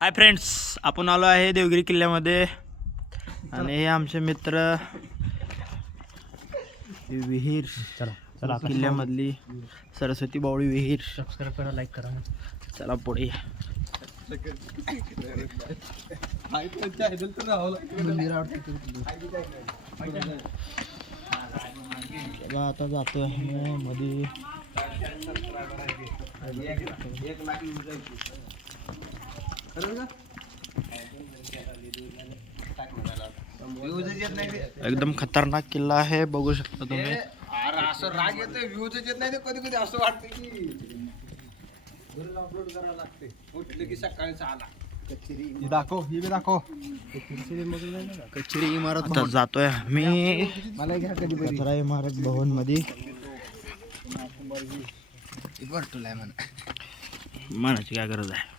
Hi friends, आपण आलो आहे देवगिरी किल्ल्यामध्ये आणि हे आमचे मित्र विहीर चला किल्ल्यामधली सरस्वती बावळी विहीर. सबस्क्राईब करा, लाईक करा. चला पुढे चला आता जातोय मध्ये. एकदम खतरनाक किल्ला आहे, बघू शकता तुम्ही. असं राग येतोय, व्ह्यूज येत नाही. कधी कधी असं वाटतं की अपलोड करायला लागते. उठलं की सकाळीच आला कचेरी दाखव, ही बी दाखव. कचेरी इमारत आता जातोय मी मला घ्या कधी कचरा इमारत भवन मध्ये. तुला म्हणा म्हणायची काय गरज आहे.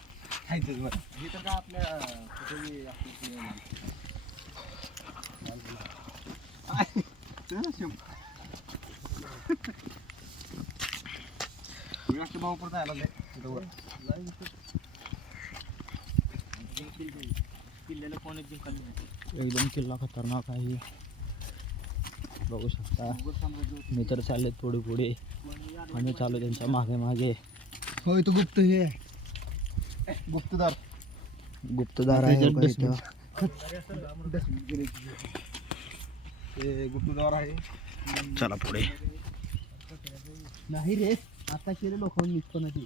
एकदम किल्ला खतरनाक आहे, बघू शकता. मी तर चालले थोडे पुढे आणि चालू त्यांच्या मागे मागे. होय, तो गुप्त हे गुप्तदार आहे. गुप्तदार आहे. चला पुढे. नाही रे, आता केले लोक निघतो ना ती.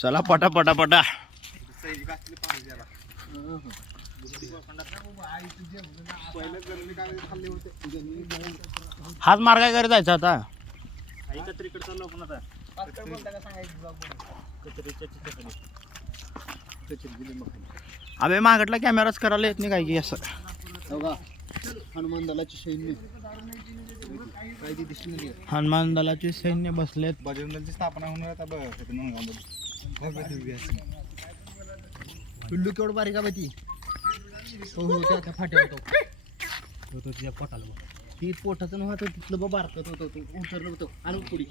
चला पटा पटा पटा. हाच मार्ग काय जायचा आता. अबे मागटला कॅमेराच करायला येत नाही काय की असं. हनुमान दलाची सैन्य काय ती दिसली नाही. हनुमान दलाचे सैन्य बसलेत. बजरंग दलाची स्थापना होणार आता पिल्लू केवढं बारीक आहे ती. हो त्या फाट्या होतो तुझ्या पोटाला ती पोटाचं नव्हतं, तिथलं बारकत होतं, उतरलं होतं आणि पुढे